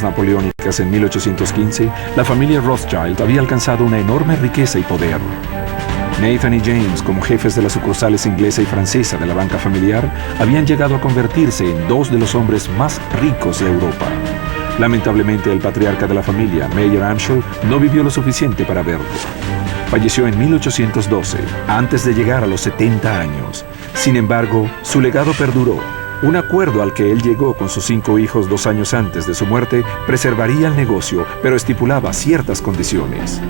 guerras napoleónicas en 1815, la familia Rothschild había alcanzado una enorme riqueza y poder. Nathan y James, como jefes de las sucursales inglesa y francesa de la banca familiar, habían llegado a convertirse en dos de los hombres más ricos de Europa. Lamentablemente, el patriarca de la familia, Mayer Amschel, no vivió lo suficiente para verlo. Falleció en 1812, antes de llegar a los 70 años. Sin embargo, su legado perduró. Un acuerdo al que él llegó con sus 5 hijos 2 años antes de su muerte preservaría el negocio, pero estipulaba ciertas condiciones.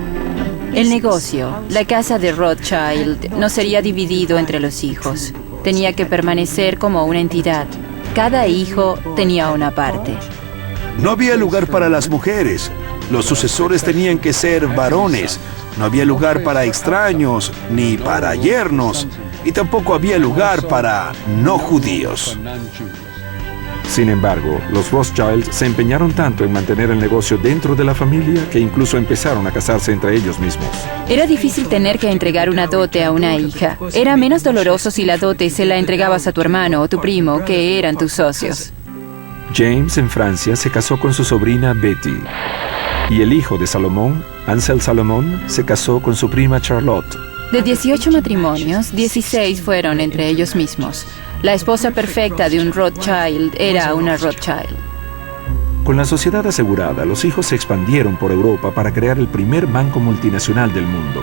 El negocio, la casa de Rothschild, no sería dividido entre los hijos. Tenía que permanecer como una entidad. Cada hijo tenía una parte. No había lugar para las mujeres. Los sucesores tenían que ser varones. No había lugar para extraños, ni para yernos. Y tampoco había lugar para no judíos. Sin embargo, los Rothschild se empeñaron tanto en mantener el negocio dentro de la familia que incluso empezaron a casarse entre ellos mismos. Era difícil tener que entregar una dote a una hija. Era menos doloroso si la dote se la entregabas a tu hermano o tu primo, que eran tus socios. James, en Francia, se casó con su sobrina Betty. Y el hijo de Salomón, Ansel Salomón, se casó con su prima Charlotte. De 18 matrimonios, 16 fueron entre ellos mismos. La esposa perfecta de un Rothschild era una Rothschild. Con la sociedad asegurada, los hijos se expandieron por Europa para crear el primer banco multinacional del mundo.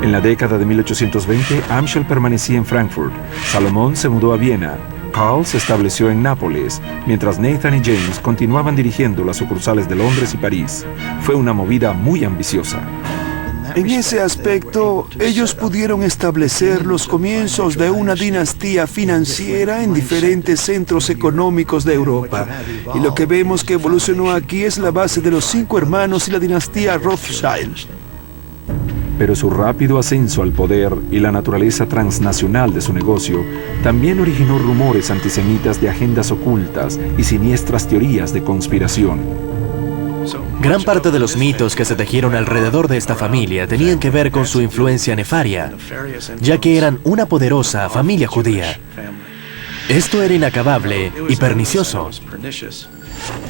En la década de 1820, Amschel permanecía en Frankfurt, Salomón se mudó a Viena, Carl se estableció en Nápoles, mientras Nathan y James continuaban dirigiendo las sucursales de Londres y París. Fue una movida muy ambiciosa. En ese aspecto, ellos pudieron establecer los comienzos de una dinastía financiera en diferentes centros económicos de Europa. Y lo que vemos que evolucionó aquí es la base de los 5 hermanos y la dinastía Rothschild. Pero su rápido ascenso al poder y la naturaleza transnacional de su negocio también originó rumores antisemitas de agendas ocultas y siniestras teorías de conspiración. Gran parte de los mitos que se tejieron alrededor de esta familia tenían que ver con su influencia nefaria, ya que eran una poderosa familia judía. Esto era inacabable y pernicioso.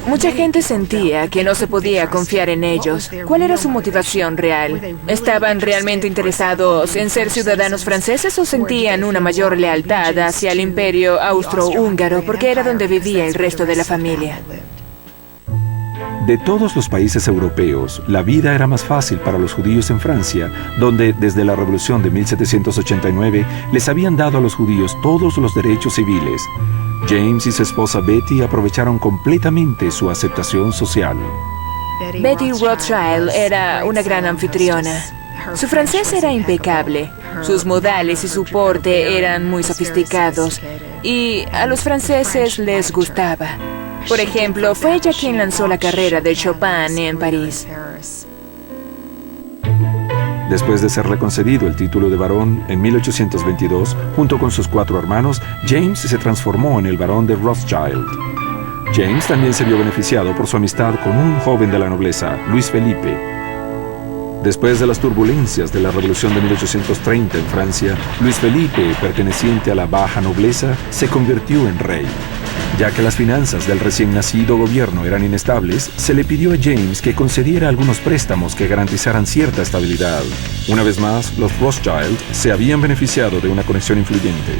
Mucha gente sentía que no se podía confiar en ellos. ¿Cuál era su motivación real? ¿Estaban realmente interesados en ser ciudadanos franceses o sentían una mayor lealtad hacia el imperio austrohúngaro porque era donde vivía el resto de la familia? De todos los países europeos, la vida era más fácil para los judíos en Francia, donde desde la Revolución de 1789 les habían dado a los judíos todos los derechos civiles. James y su esposa Betty aprovecharon completamente su aceptación social. Betty Rothschild era una gran anfitriona. Su francés era impecable, sus modales y su porte eran muy sofisticados, y a los franceses les gustaba. Por ejemplo, fue ella quien lanzó la carrera de Chopin en París. Después de serle concedido el título de barón en 1822, junto con sus 4 hermanos, James se transformó en el barón de Rothschild. James también se vio beneficiado por su amistad con un joven de la nobleza, Luis Felipe. Después de las turbulencias de la Revolución de 1830 en Francia, Luis Felipe, perteneciente a la baja nobleza, se convirtió en rey. Ya que las finanzas del recién nacido gobierno eran inestables, se le pidió a James que concediera algunos préstamos que garantizaran cierta estabilidad. Una vez más, los Rothschild se habían beneficiado de una conexión influyente.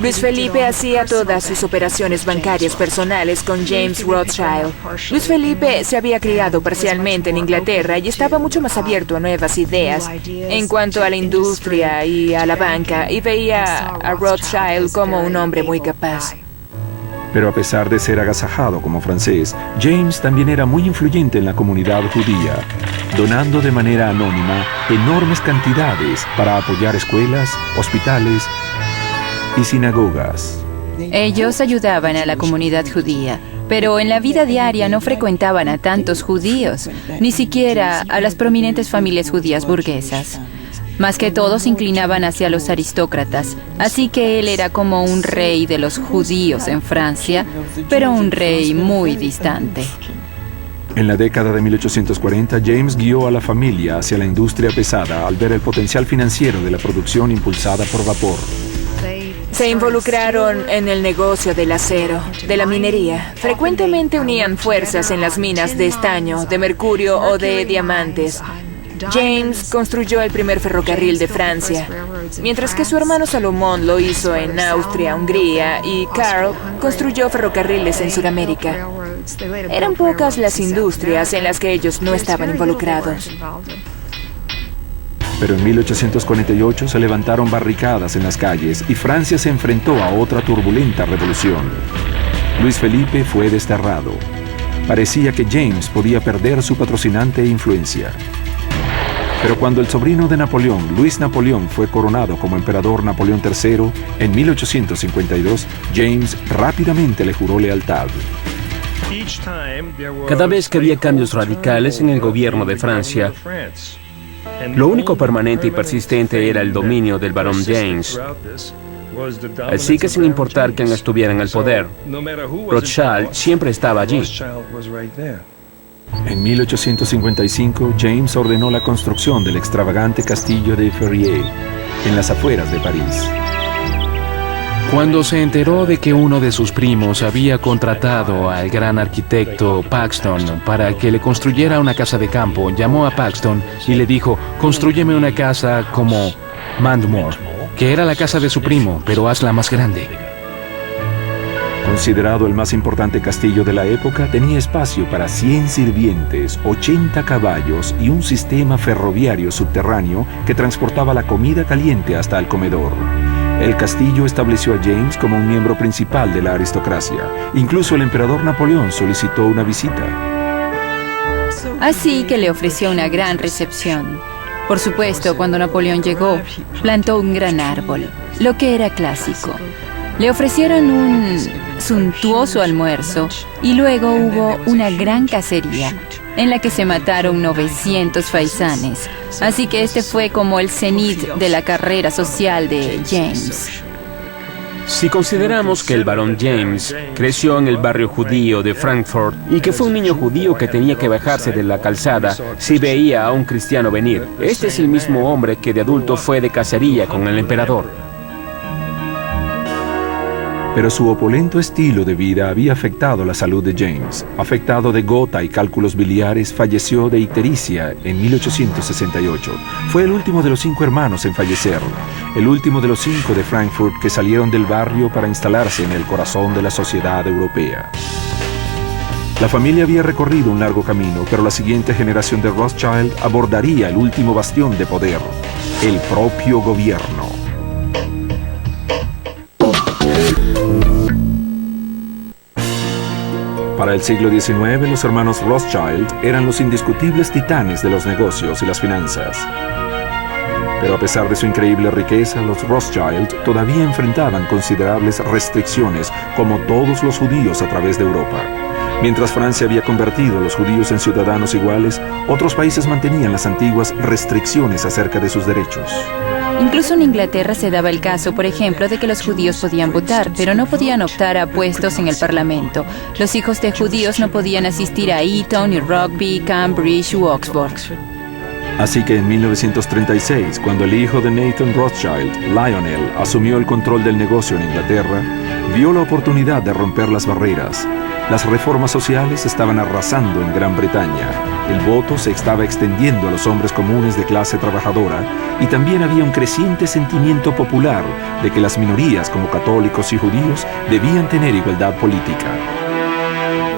Luis Felipe hacía todas sus operaciones bancarias personales con James Rothschild. Luis Felipe se había criado parcialmente en Inglaterra y estaba mucho más abierto a nuevas ideas en cuanto a la industria y a la banca, y veía a Rothschild como un hombre muy capaz. Pero a pesar de ser agasajado como francés, James también era muy influyente en la comunidad judía, donando de manera anónima enormes cantidades para apoyar escuelas, hospitales y sinagogas. Ellos ayudaban a la comunidad judía, pero en la vida diaria no frecuentaban a tantos judíos, ni siquiera a las prominentes familias judías burguesas. Más que todo se inclinaban hacia los aristócratas, así que él era como un rey de los judíos en Francia, pero un rey muy distante. En la década de 1840, James guió a la familia hacia la industria pesada al ver el potencial financiero de la producción impulsada por vapor. Se involucraron en el negocio del acero, de la minería. Frecuentemente unían fuerzas en las minas de estaño, de mercurio o de diamantes. James construyó el primer ferrocarril de Francia, mientras que su hermano Salomón lo hizo en Austria, Hungría, y Carl construyó ferrocarriles en Sudamérica. Eran pocas las industrias en las que ellos no estaban involucrados. Pero en 1848 se levantaron barricadas en las calles y Francia se enfrentó a otra turbulenta revolución. Luis Felipe fue desterrado. Parecía que James podía perder su patrocinante e influencia. Pero cuando el sobrino de Napoleón, Luis Napoleón, fue coronado como emperador Napoleón III en 1852, James rápidamente le juró lealtad. Cada vez que había cambios radicales en el gobierno de Francia, lo único permanente y persistente era el dominio del barón James. Así que sin importar quién estuviera en el poder, Rothschild siempre estaba allí. En 1855, James ordenó la construcción del extravagante castillo de Ferrier, en las afueras de París. Cuando se enteró de que uno de sus primos había contratado al gran arquitecto Paxton para que le construyera una casa de campo, llamó a Paxton y le dijo: «Constrúyeme una casa como Mandmore, que era la casa de su primo, pero hazla más grande». Considerado el más importante castillo de la época, tenía espacio para 100 sirvientes, 80 caballos y un sistema ferroviario subterráneo que transportaba la comida caliente hasta el comedor. El castillo estableció a James como un miembro principal de la aristocracia. Incluso el emperador Napoleón solicitó una visita. Así que le ofreció una gran recepción. Por supuesto, cuando Napoleón llegó, plantó un gran árbol, lo que era clásico. Le ofrecieron un suntuoso almuerzo y luego hubo una gran cacería en la que se mataron 900 faisanes. Así que este fue como el cenit de la carrera social de James. Si consideramos que el barón James creció en el barrio judío de Frankfurt y que fue un niño judío que tenía que bajarse de la calzada si veía a un cristiano venir, este es el mismo hombre que de adulto fue de cacería con el emperador. Pero su opulento estilo de vida había afectado la salud de James. Afectado de gota y cálculos biliares, falleció de ictericia en 1868. Fue el último de los 5 hermanos en fallecer, el último de los 5 de Frankfurt que salieron del barrio para instalarse en el corazón de la sociedad europea. La familia había recorrido un largo camino, pero la siguiente generación de Rothschild abordaría el último bastión de poder, el propio gobierno. Para el siglo XIX, los hermanos Rothschild eran los indiscutibles titanes de los negocios y las finanzas. Pero a pesar de su increíble riqueza, los Rothschild todavía enfrentaban considerables restricciones, como todos los judíos a través de Europa. Mientras Francia había convertido a los judíos en ciudadanos iguales, otros países mantenían las antiguas restricciones acerca de sus derechos. Incluso en Inglaterra se daba el caso, por ejemplo, de que los judíos podían votar, pero no podían optar a puestos en el Parlamento. Los hijos de judíos no podían asistir a Eton, y Rugby, Cambridge u Oxford. Así que en 1936, cuando el hijo de Nathan Rothschild, Lionel, asumió el control del negocio en Inglaterra, vio la oportunidad de romper las barreras. Las reformas sociales estaban arrasando en Gran Bretaña. El voto se estaba extendiendo a los hombres comunes de clase trabajadora y también había un creciente sentimiento popular de que las minorías como católicos y judíos debían tener igualdad política.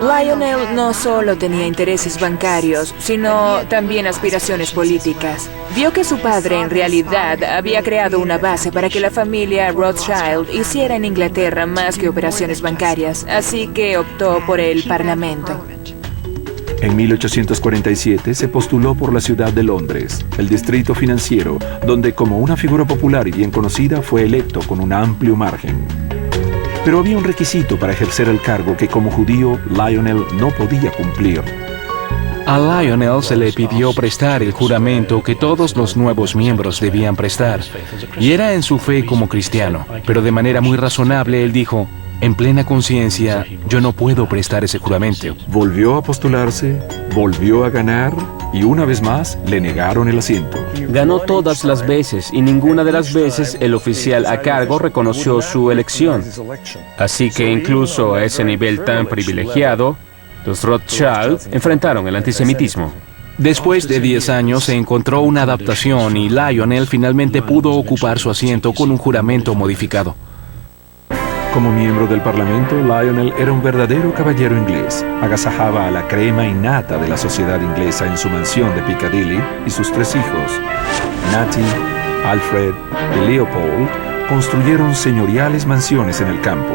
Lionel no solo tenía intereses bancarios, sino también aspiraciones políticas. Vio que su padre en realidad había creado una base para que la familia Rothschild hiciera en Inglaterra más que operaciones bancarias, así que optó por el Parlamento. En 1847 se postuló por la ciudad de Londres, el distrito financiero, donde como una figura popular y bien conocida fue electo con un amplio margen. Pero había un requisito para ejercer el cargo que como judío Lionel no podía cumplir. A Lionel se le pidió prestar el juramento que todos los nuevos miembros debían prestar, y era en su fe como cristiano, pero de manera muy razonable él dijo: en plena conciencia, yo no puedo prestar ese juramento. Volvió a postularse, volvió a ganar y una vez más le negaron el asiento. Ganó todas las veces y ninguna de las veces el oficial a cargo reconoció su elección. Así que incluso a ese nivel tan privilegiado, los Rothschild enfrentaron el antisemitismo. Después de 10 años se encontró una adaptación y Lionel finalmente pudo ocupar su asiento con un juramento modificado. Como miembro del Parlamento, Lionel era un verdadero caballero inglés. Agasajaba a la crema innata de la sociedad inglesa en su mansión de Piccadilly y sus 3 hijos, Natty, Alfred y Leopold, construyeron señoriales mansiones en el campo.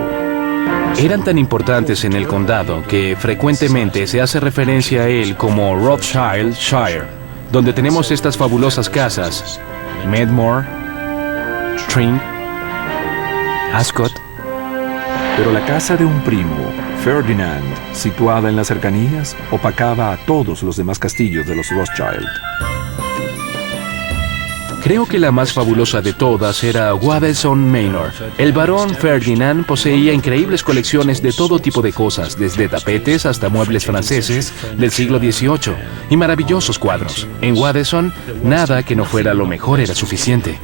Eran tan importantes en el condado que frecuentemente se hace referencia a él como Rothschild Shire, donde tenemos estas fabulosas casas: Medmore, Tring, Ascot. Pero la casa de un primo, Ferdinand, situada en las cercanías, opacaba a todos los demás castillos de los Rothschild. Creo que la más fabulosa de todas era Waddesdon Manor. El barón Ferdinand poseía increíbles colecciones de todo tipo de cosas, desde tapetes hasta muebles franceses del siglo XVIII y maravillosos cuadros. En Waddesdon, nada que no fuera lo mejor era suficiente.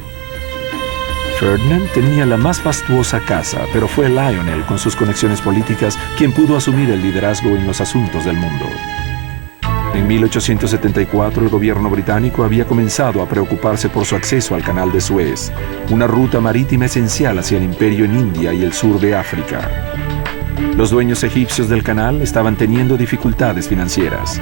Ferdinand tenía la más fastuosa casa, pero fue Lionel, con sus conexiones políticas, quien pudo asumir el liderazgo en los asuntos del mundo. En 1874, el gobierno británico había comenzado a preocuparse por su acceso al Canal de Suez, una ruta marítima esencial hacia el imperio en India y el sur de África. Los dueños egipcios del canal estaban teniendo dificultades financieras.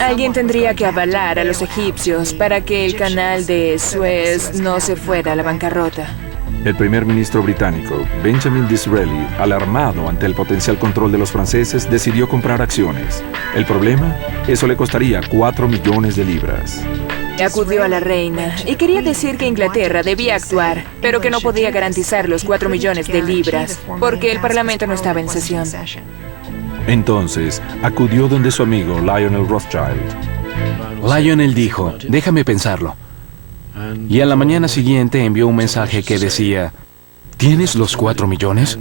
Alguien tendría que avalar a los egipcios para que el canal de Suez no se fuera a la bancarrota. El primer ministro británico, Benjamin Disraeli, alarmado ante el potencial control de los franceses, decidió comprar acciones. El problema, eso le costaría 4 millones de libras. Acudió a la reina y quería decir que Inglaterra debía actuar, pero que no podía garantizar los 4 millones de libras, porque el Parlamento no estaba en sesión. Entonces, acudió donde su amigo Lionel Rothschild. Lionel dijo: déjame pensarlo. Y a la mañana siguiente envió un mensaje que decía: ¿tienes los 4 millones?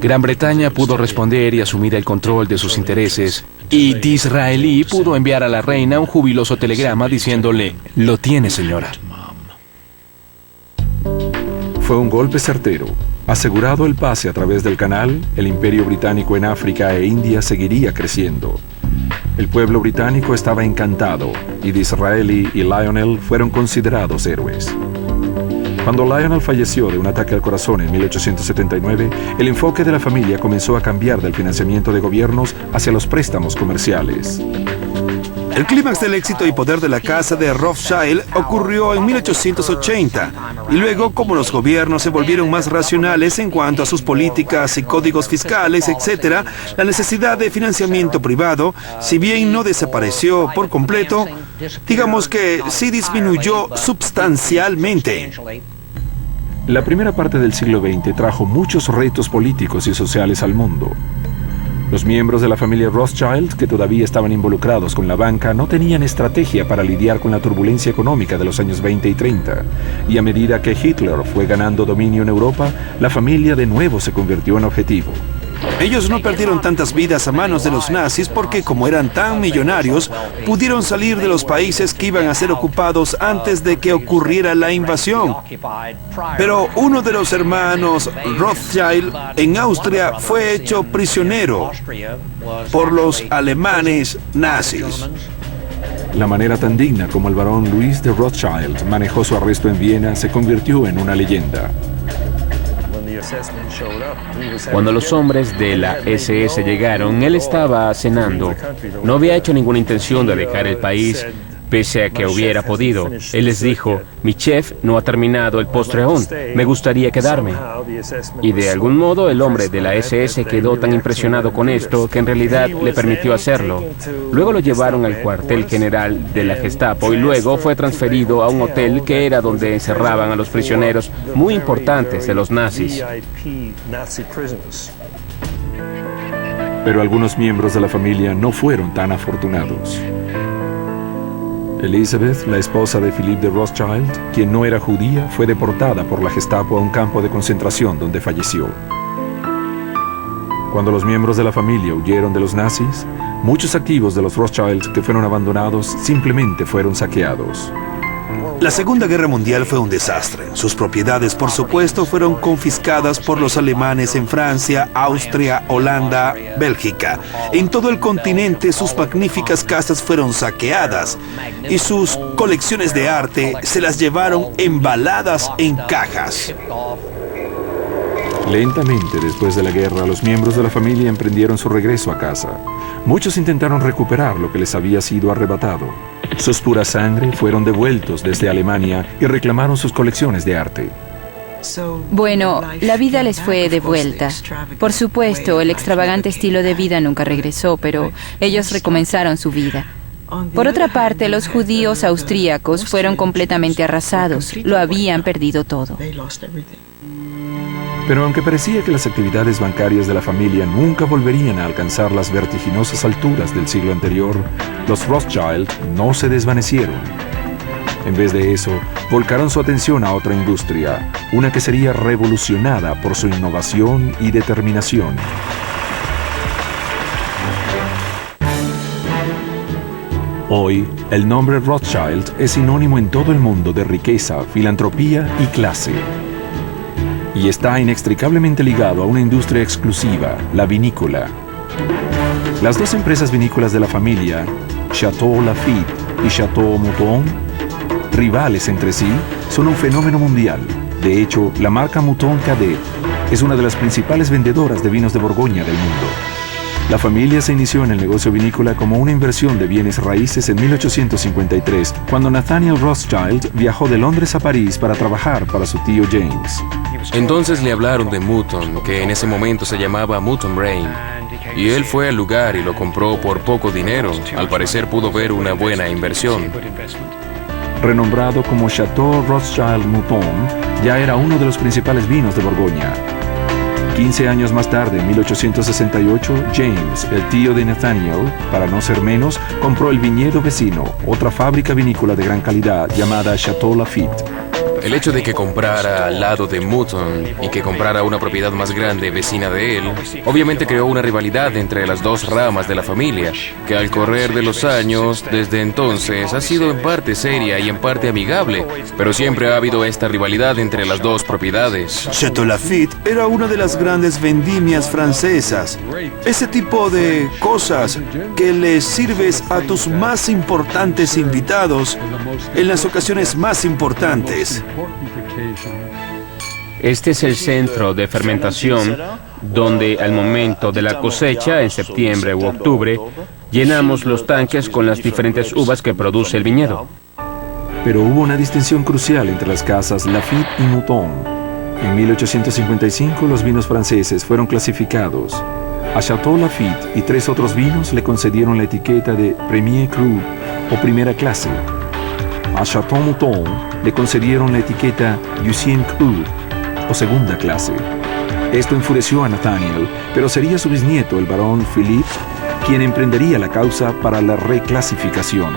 Gran Bretaña pudo responder y asumir el control de sus intereses, y Disraeli pudo enviar a la reina un jubiloso telegrama diciéndole: lo tiene, señora. Fue un golpe certero. Asegurado el pase a través del canal, el imperio británico en África e India seguiría creciendo. El pueblo británico estaba encantado y Disraeli y Lionel fueron considerados héroes. Cuando Lionel falleció de un ataque al corazón en 1879, el enfoque de la familia comenzó a cambiar del financiamiento de gobiernos hacia los préstamos comerciales. El clímax del éxito y poder de la casa de Rothschild ocurrió en 1880, y luego, como los gobiernos se volvieron más racionales en cuanto a sus políticas y códigos fiscales, etc., la necesidad de financiamiento privado, si bien no desapareció por completo, digamos que sí disminuyó sustancialmente. La primera parte del siglo XX trajo muchos retos políticos y sociales al mundo. Los miembros de la familia Rothschild, que todavía estaban involucrados con la banca, no tenían estrategia para lidiar con la turbulencia económica de los años 20 y 30. Y a medida que Hitler fue ganando dominio en Europa, la familia de nuevo se convirtió en objetivo. Ellos no perdieron tantas vidas a manos de los nazis porque, como eran tan millonarios, pudieron salir de los países que iban a ser ocupados antes de que ocurriera la invasión. Pero uno de los hermanos Rothschild en Austria fue hecho prisionero por los alemanes nazis. La manera tan digna como el barón Louis de Rothschild manejó su arresto en Viena se convirtió en una leyenda. Cuando los hombres de la SS llegaron, él estaba cenando. No había hecho ninguna intención de dejar el país, pese a que hubiera podido. Él les dijo: mi chef no ha terminado el postre aún, me gustaría quedarme. Y de algún modo el hombre de la SS quedó tan impresionado con esto que en realidad le permitió hacerlo. Luego lo llevaron al cuartel general de la Gestapo y luego fue transferido a un hotel que era donde encerraban a los prisioneros muy importantes de los nazis. Pero algunos miembros de la familia no fueron tan afortunados. Elizabeth, la esposa de Philippe de Rothschild, quien no era judía, fue deportada por la Gestapo a un campo de concentración donde falleció. Cuando los miembros de la familia huyeron de los nazis, muchos activos de los Rothschild que fueron abandonados simplemente fueron saqueados. La Segunda Guerra Mundial fue un desastre. Sus propiedades, por supuesto, fueron confiscadas por los alemanes en Francia, Austria, Holanda, Bélgica. En todo el continente, sus magníficas casas fueron saqueadas y sus colecciones de arte se las llevaron embaladas en cajas. Lentamente, después de la guerra, los miembros de la familia emprendieron su regreso a casa. Muchos intentaron recuperar lo que les había sido arrebatado. Sus pura sangre fueron devueltos desde Alemania y reclamaron sus colecciones de arte. Bueno, la vida les fue devuelta. Por supuesto, el extravagante estilo de vida nunca regresó, pero ellos recomenzaron su vida. Por otra parte, los judíos austríacos fueron completamente arrasados. Lo habían perdido todo. Pero aunque parecía que las actividades bancarias de la familia nunca volverían a alcanzar las vertiginosas alturas del siglo anterior, los Rothschild no se desvanecieron. En vez de eso, volcaron su atención a otra industria, una que sería revolucionada por su innovación y determinación. Hoy, el nombre Rothschild es sinónimo en todo el mundo de riqueza, filantropía y clase. Y está inextricablemente ligado a una industria exclusiva, la vinícola. Las dos empresas vinícolas de la familia, Château Lafite y Château Mouton, rivales entre sí, son un fenómeno mundial. De hecho, la marca Mouton Cadet es una de las principales vendedoras de vinos de Borgoña del mundo. La familia se inició en el negocio vinícola como una inversión de bienes raíces en 1853, cuando Nathaniel Rothschild viajó de Londres a París para trabajar para su tío James. Entonces le hablaron de Mouton, que en ese momento se llamaba Mouton Brain, y él fue al lugar y lo compró por poco dinero. Al parecer pudo ver una buena inversión. Renombrado como Chateau Rothschild Mouton, ya era uno de los principales vinos de Borgoña. 15 años más tarde, en 1868, James, el tío de Nathaniel, para no ser menos, compró el viñedo vecino, otra fábrica vinícola de gran calidad llamada Château Lafite. El hecho de que comprara al lado de Mouton y que comprara una propiedad más grande vecina de él, obviamente creó una rivalidad entre las dos ramas de la familia, que al correr de los años, desde entonces, ha sido en parte seria y en parte amigable, pero siempre ha habido esta rivalidad entre las dos propiedades. Château Lafite era una de las grandes vendimias francesas. Ese tipo de cosas que les sirves a tus más importantes invitados en las ocasiones más importantes. Este es el centro de fermentación donde al momento de la cosecha, en septiembre u octubre, llenamos los tanques con las diferentes uvas que produce el viñedo. Pero hubo una distinción crucial entre las casas Lafite y Mouton. En 1855 los vinos franceses fueron clasificados. A Château Lafite y 3 otros vinos le concedieron la etiqueta de Premier Cru o primera clase. A Château Mouton le concedieron la etiqueta Deuxième Cru o segunda clase. Esto enfureció a Nathaniel, pero sería su bisnieto, el barón Philippe, quien emprendería la causa para la reclasificación.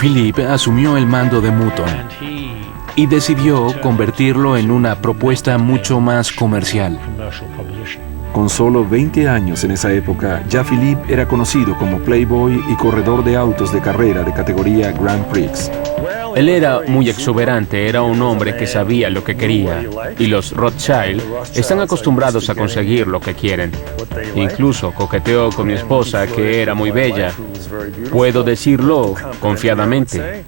Philippe asumió el mando de Mouton y decidió convertirlo en una propuesta mucho más comercial. Con solo 20 años en esa época, ya Philippe era conocido como playboy y corredor de autos de carrera de categoría Grand Prix. Él era muy exuberante, era un hombre que sabía lo que quería, y los Rothschild están acostumbrados a conseguir lo que quieren. Incluso coqueteó con mi esposa, que era muy bella. Puedo decirlo confiadamente.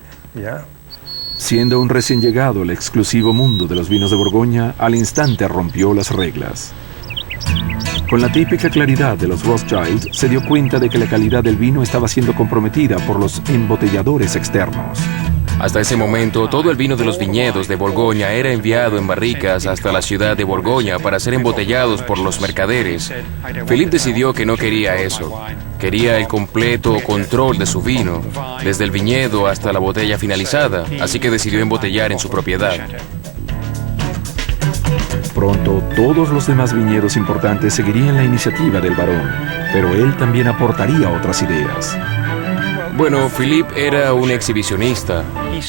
Siendo un recién llegado al exclusivo mundo de los vinos de Borgoña, al instante rompió las reglas. Con la típica claridad de los Rothschild, se dio cuenta de que la calidad del vino estaba siendo comprometida por los embotelladores externos. Hasta ese momento, todo el vino de los viñedos de Borgoña era enviado en barricas hasta la ciudad de Borgoña para ser embotellados por los mercaderes. Philippe decidió que no quería eso. Quería el completo control de su vino, desde el viñedo hasta la botella finalizada, así que decidió embotellar en su propiedad. Pronto, todos los demás viñedos importantes seguirían la iniciativa del barón, pero él también aportaría otras ideas. Bueno, Philippe era un exhibicionista.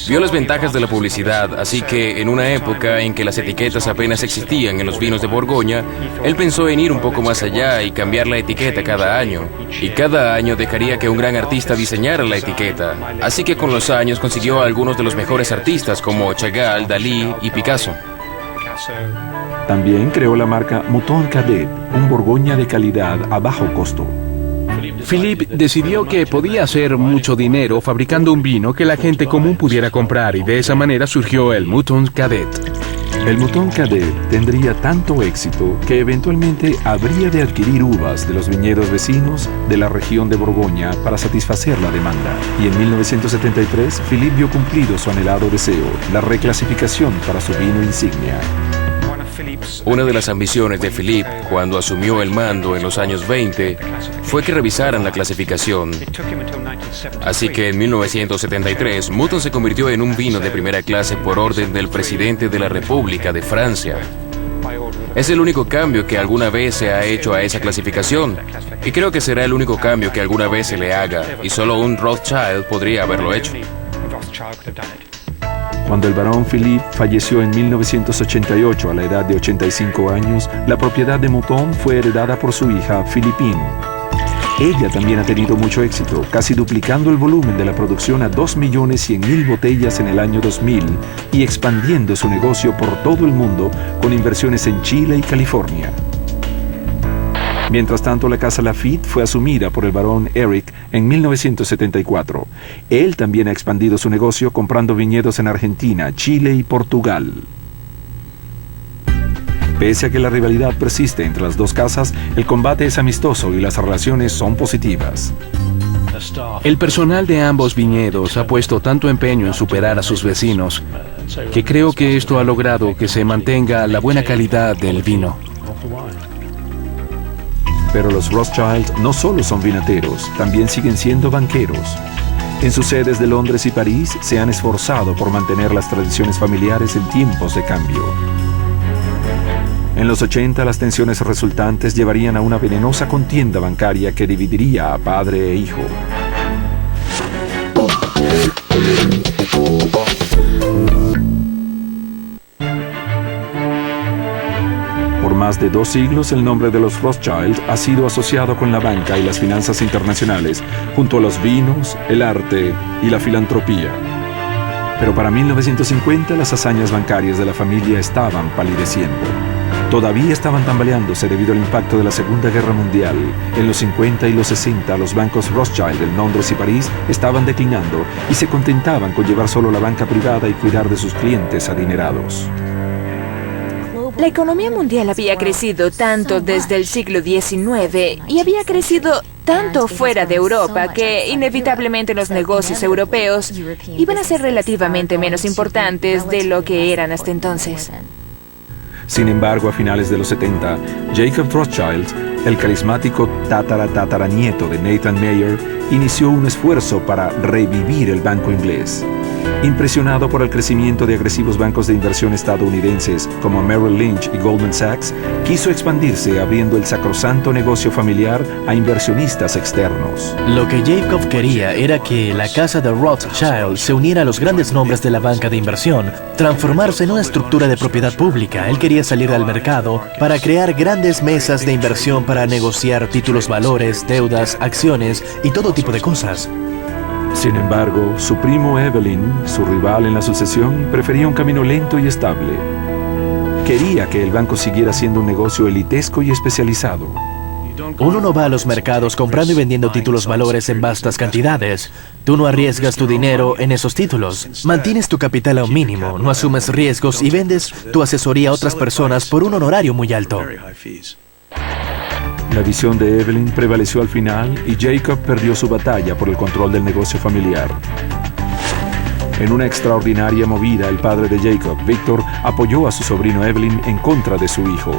Vio las ventajas de la publicidad, así que en una época en que las etiquetas apenas existían en los vinos de Borgoña, él pensó en ir un poco más allá y cambiar la etiqueta cada año. Y cada año dejaría que un gran artista diseñara la etiqueta. Así que con los años consiguió a algunos de los mejores artistas como Chagall, Dalí y Picasso. También creó la marca Mouton Cadet, un Borgoña de calidad a bajo costo. Philippe decidió que podía hacer mucho dinero fabricando un vino que la gente común pudiera comprar y de esa manera surgió el Mouton Cadet. El Mouton Cadet tendría tanto éxito que eventualmente habría de adquirir uvas de los viñedos vecinos de la región de Borgoña para satisfacer la demanda. Y en 1973, Philippe vio cumplido su anhelado deseo, la reclasificación para su vino insignia. Una de las ambiciones de Philippe cuando asumió el mando en los años 20 fue que revisaran la clasificación. Así que en 1973, Mouton se convirtió en un vino de primera clase por orden del presidente de la República de Francia. Es el único cambio que alguna vez se ha hecho a esa clasificación, y creo que será el único cambio que alguna vez se le haga, y solo un Rothschild podría haberlo hecho. Cuando el barón Philippe falleció en 1988 a la edad de 85 años, la propiedad de Mouton fue heredada por su hija Philippine. Ella también ha tenido mucho éxito, casi duplicando el volumen de la producción a 2.100.000 botellas en el año 2000 y expandiendo su negocio por todo el mundo con inversiones en Chile y California. Mientras tanto, la casa Lafite fue asumida por el barón Eric en 1974. Él también ha expandido su negocio comprando viñedos en Argentina, Chile y Portugal. Pese a que la rivalidad persiste entre las dos casas, el combate es amistoso y las relaciones son positivas. El personal de ambos viñedos ha puesto tanto empeño en superar a sus vecinos que creo que esto ha logrado que se mantenga la buena calidad del vino. Pero los Rothschild no solo son vinateros, también siguen siendo banqueros. En sus sedes de Londres y París se han esforzado por mantener las tradiciones familiares en tiempos de cambio. En los 80, las tensiones resultantes llevarían a una venenosa contienda bancaria que dividiría a padre e hijo. Por más de 2 siglos, el nombre de los Rothschild ha sido asociado con la banca y las finanzas internacionales, junto a los vinos, el arte y la filantropía. Pero para 1950, las hazañas bancarias de la familia estaban palideciendo. Todavía estaban tambaleándose debido al impacto de la Segunda Guerra Mundial. En los 50 y los 60, los bancos Rothschild en Londres y París estaban declinando y se contentaban con llevar solo la banca privada y cuidar de sus clientes adinerados. La economía mundial había crecido tanto desde el siglo XIX y había crecido tanto fuera de Europa que inevitablemente los negocios europeos iban a ser relativamente menos importantes de lo que eran hasta entonces. Sin embargo, a finales de los 70, Jacob Rothschild, el carismático tataranieto de Nathan Mayer, inició un esfuerzo para revivir el banco inglés. Impresionado por el crecimiento de agresivos bancos de inversión estadounidenses como Merrill Lynch y Goldman Sachs, quiso expandirse abriendo el sacrosanto negocio familiar a inversionistas externos. Lo que Jacob quería era que la casa de Rothschild se uniera a los grandes nombres de la banca de inversión, transformarse en una estructura de propiedad pública. Él quería salir al mercado para crear grandes mesas de inversión para negociar títulos valores, deudas, acciones y todo tipo de cosas. Sin embargo, su primo Evelyn, su rival en la sucesión, prefería un camino lento y estable. Quería que el banco siguiera siendo un negocio elitesco y especializado. Uno no va a los mercados comprando y vendiendo títulos valores en vastas cantidades. Tú no arriesgas tu dinero en esos títulos. Mantienes tu capital a un mínimo, no asumes riesgos y vendes tu asesoría a otras personas por un honorario muy alto. La visión de Evelyn prevaleció al final y Jacob perdió su batalla por el control del negocio familiar. En una extraordinaria movida, el padre de Jacob, Victor, apoyó a su sobrino Evelyn en contra de su hijo.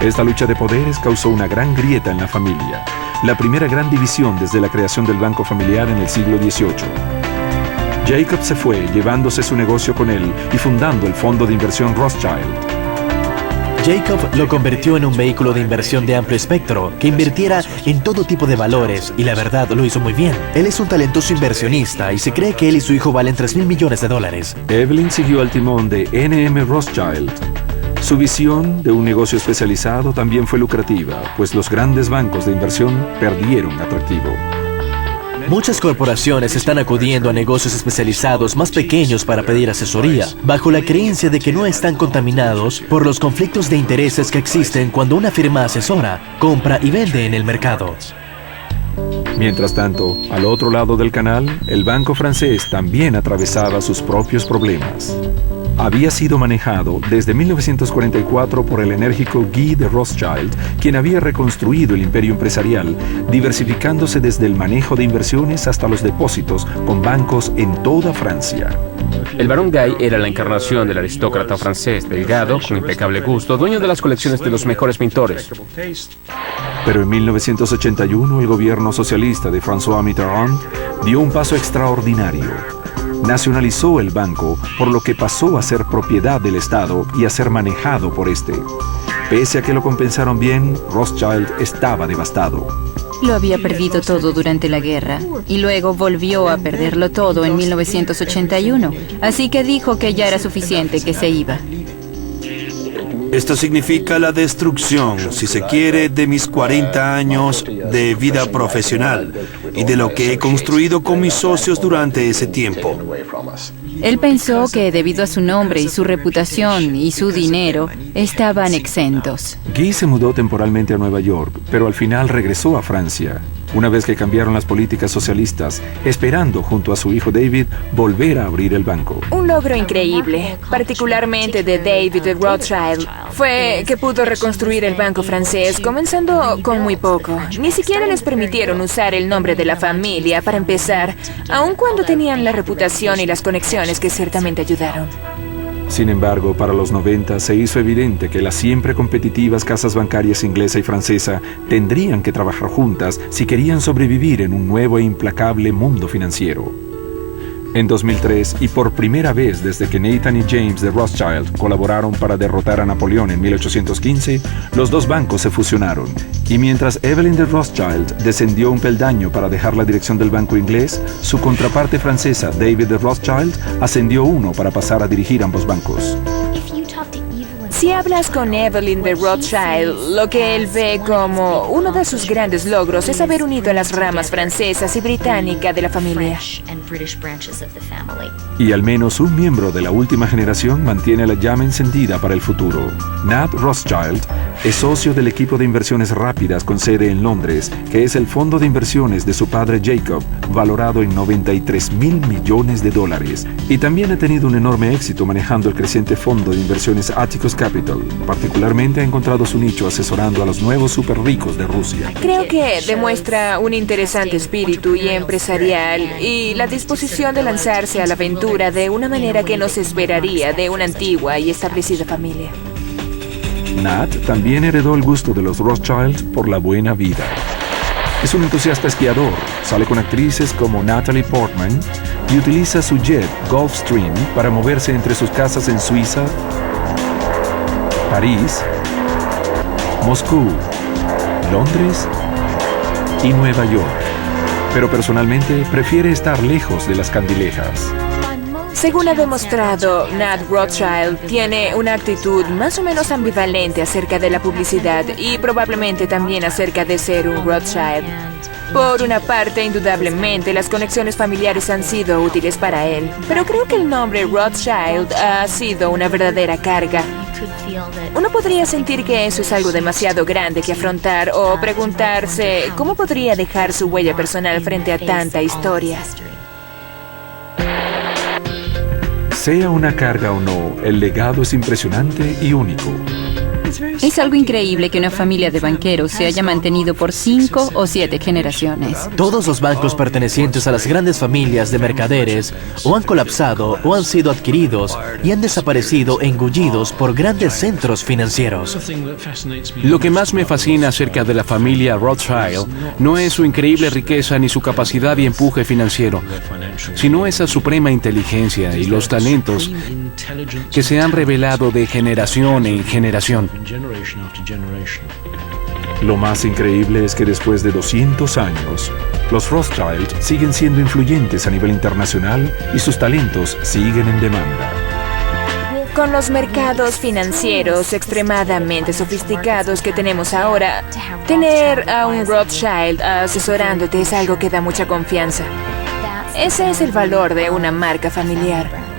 Esta lucha de poderes causó una gran grieta en la familia, la primera gran división desde la creación del banco familiar en el siglo XVIII. Jacob se fue, llevándose su negocio con él y fundando el fondo de inversión Rothschild. Jacob lo convirtió en un vehículo de inversión de amplio espectro que invirtiera en todo tipo de valores y la verdad lo hizo muy bien. Él es un talentoso inversionista y se cree que él y su hijo valen $3,000 millones. Evelyn siguió al timón de N.M. Rothschild. Su visión de un negocio especializado también fue lucrativa, pues los grandes bancos de inversión perdieron atractivo. Muchas corporaciones están acudiendo a negocios especializados más pequeños para pedir asesoría, bajo la creencia de que no están contaminados por los conflictos de intereses que existen cuando una firma asesora, compra y vende en el mercado. Mientras tanto, al otro lado del canal, el banco francés también atravesaba sus propios problemas. Había sido manejado desde 1944 por el enérgico Guy de Rothschild, quien había reconstruido el imperio empresarial, diversificándose desde el manejo de inversiones hasta los depósitos con bancos en toda Francia. El barón Guy era la encarnación del aristócrata francés, delgado, con impecable gusto, dueño de las colecciones de los mejores pintores. Pero en 1981 el gobierno socialista de François Mitterrand dio un paso extraordinario. Nacionalizó el banco, por lo que pasó a ser propiedad del Estado y a ser manejado por este. Pese a que lo compensaron bien, Rothschild estaba devastado. Lo había perdido todo durante la guerra y luego volvió a perderlo todo en 1981. Así que dijo que ya era suficiente, que se iba. Esto significa la destrucción, si se quiere, de mis 40 años de vida profesional y de lo que he construido con mis socios durante ese tiempo. Él pensó que debido a su nombre y su reputación y su dinero, estaban exentos. Guy se mudó temporalmente a Nueva York, pero al final regresó a Francia, una vez que cambiaron las políticas socialistas, esperando junto a su hijo David volver a abrir el banco. Un logro increíble, particularmente de David Rothschild, fue que pudo reconstruir el banco francés comenzando con muy poco. Ni siquiera les permitieron usar el nombre de la familia para empezar, aun cuando tenían la reputación y las conexiones que ciertamente ayudaron. Sin embargo, para los 90 se hizo evidente que las siempre competitivas casas bancarias inglesa y francesa tendrían que trabajar juntas si querían sobrevivir en un nuevo e implacable mundo financiero. En 2003, y por primera vez desde que Nathan y James de Rothschild colaboraron para derrotar a Napoleón en 1815, los dos bancos se fusionaron. Y mientras Evelyn de Rothschild descendió un peldaño para dejar la dirección del banco inglés, su contraparte francesa, David de Rothschild, ascendió uno para pasar a dirigir ambos bancos. Si hablas con Evelyn de Rothschild, lo que él ve como uno de sus grandes logros es haber unido las ramas francesas y británica de la familia. Y al menos un miembro de la última generación mantiene la llama encendida para el futuro. Nat Rothschild es socio del equipo de inversiones rápidas con sede en Londres, que es el fondo de inversiones de su padre Jacob, valorado en $93,000 millones. Y también ha tenido un enorme éxito manejando el creciente fondo de inversiones Atticus Capital. Particularmente ha encontrado su nicho asesorando a los nuevos super ricos de Rusia. Creo que demuestra un interesante espíritu y empresarial y la disposición de lanzarse a la aventura de una manera que no se esperaría de una antigua y establecida familia. Nat también heredó el gusto de los Rothschild por la buena vida. Es un entusiasta esquiador, sale con actrices como Natalie Portman y utiliza su jet Gulfstream para moverse entre sus casas en Suiza, París, Moscú, Londres y Nueva York. Pero personalmente prefiere estar lejos de las candilejas. Según ha demostrado, Nat Rothschild tiene una actitud más o menos ambivalente acerca de la publicidad y probablemente también acerca de ser un Rothschild. Por una parte, indudablemente, las conexiones familiares han sido útiles para él, pero creo que el nombre Rothschild ha sido una verdadera carga. Uno podría sentir que eso es algo demasiado grande que afrontar o preguntarse cómo podría dejar su huella personal frente a tanta historia. Sea una carga o no, el legado es impresionante y único. Es algo increíble que una familia de banqueros se haya mantenido por 5 o 7 generaciones. Todos los bancos pertenecientes a las grandes familias de mercaderes o han colapsado o han sido adquiridos y han desaparecido engullidos por grandes centros financieros. Lo que más me fascina acerca de la familia Rothschild no es su increíble riqueza ni su capacidad y empuje financiero, sino esa suprema inteligencia y los talentos que se han revelado de generación en generación. Lo más increíble es que después de 200 años, los Rothschild siguen siendo influyentes a nivel internacional y sus talentos siguen en demanda. Con los mercados financieros extremadamente sofisticados que tenemos ahora, tener a un Rothschild asesorándote es algo que da mucha confianza. Ese es el valor de una marca familiar.